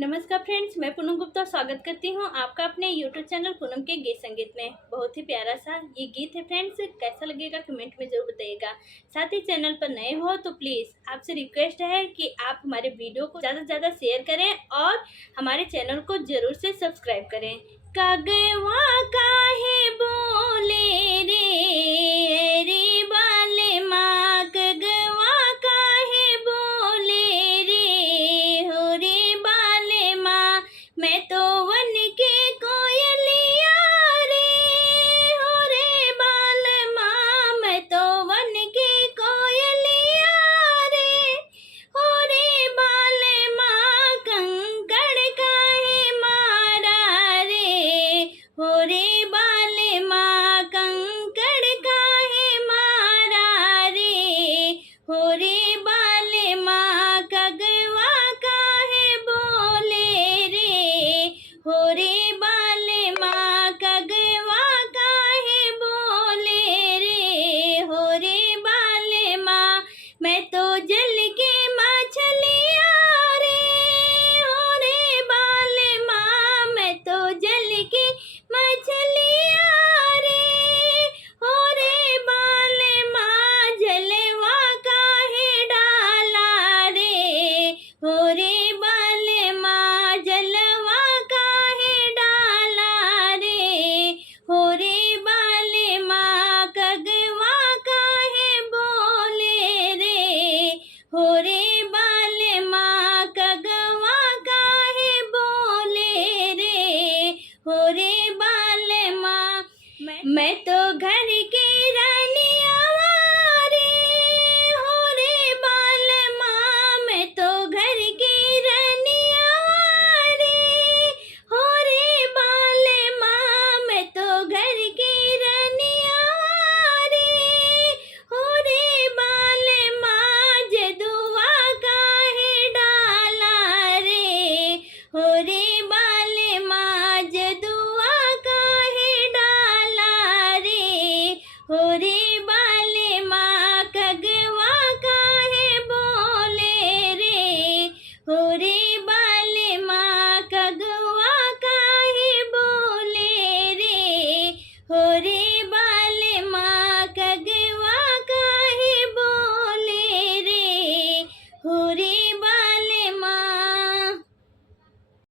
नमस्कार फ्रेंड्स, मैं पूनम गुप्ता स्वागत करती हूँ आपका अपने यूट्यूब चैनल पूनम के गीत संगीत में। बहुत ही प्यारा सा ये गीत है फ्रेंड्स, कैसा लगेगा कमेंट में ज़रूर बताइएगा। साथ ही चैनल पर नए हो तो प्लीज़ आपसे रिक्वेस्ट है कि आप हमारे वीडियो को ज़्यादा से ज़्यादा शेयर करें और हमारे चैनल को ज़रूर से सब्सक्राइब करें। कागवा काहे बोले रे रे बाले माँ, कागवा काहे बोले रे हो रे बाले माँ, मैं तो वन के कोयलिया रे हो रे बाल माँ, मैं तो वन के कोयलिया रे हो रे बाल माँ, कंकड़ काहे मारा रे हो रे बाल माँ, कंकड़ काहे मारा रे हो रे बाल माँ, कगवा काहे बोले रे हो रे बाल माँ, कगवा काहे बोले रे हो रे बाल माँ, मैं तो जल के मछलिया रे हो रे बाल माँ, मैं तो जल के मछलिया रे हो रे बाल माँ, जलवा काहे डाला रे हो रे बाल माँ, जलवा काहे डाला रे हो रे बाल माँ, कगवा काहे बोले रे हो रे बाल माँ, कगवा काहे बोले रे हो रे बाल माँ, मैं तो घर की रानिया रे हो रे बाल माँ, मैं तो घर की रानिया रे हो रे बाल माँ, मैं तो घर की रानिया रे हो रे बाल माँ, जदुआ काहे डाला रे हो रे बाल माँ, जदुआ काहे डाला रे हो रे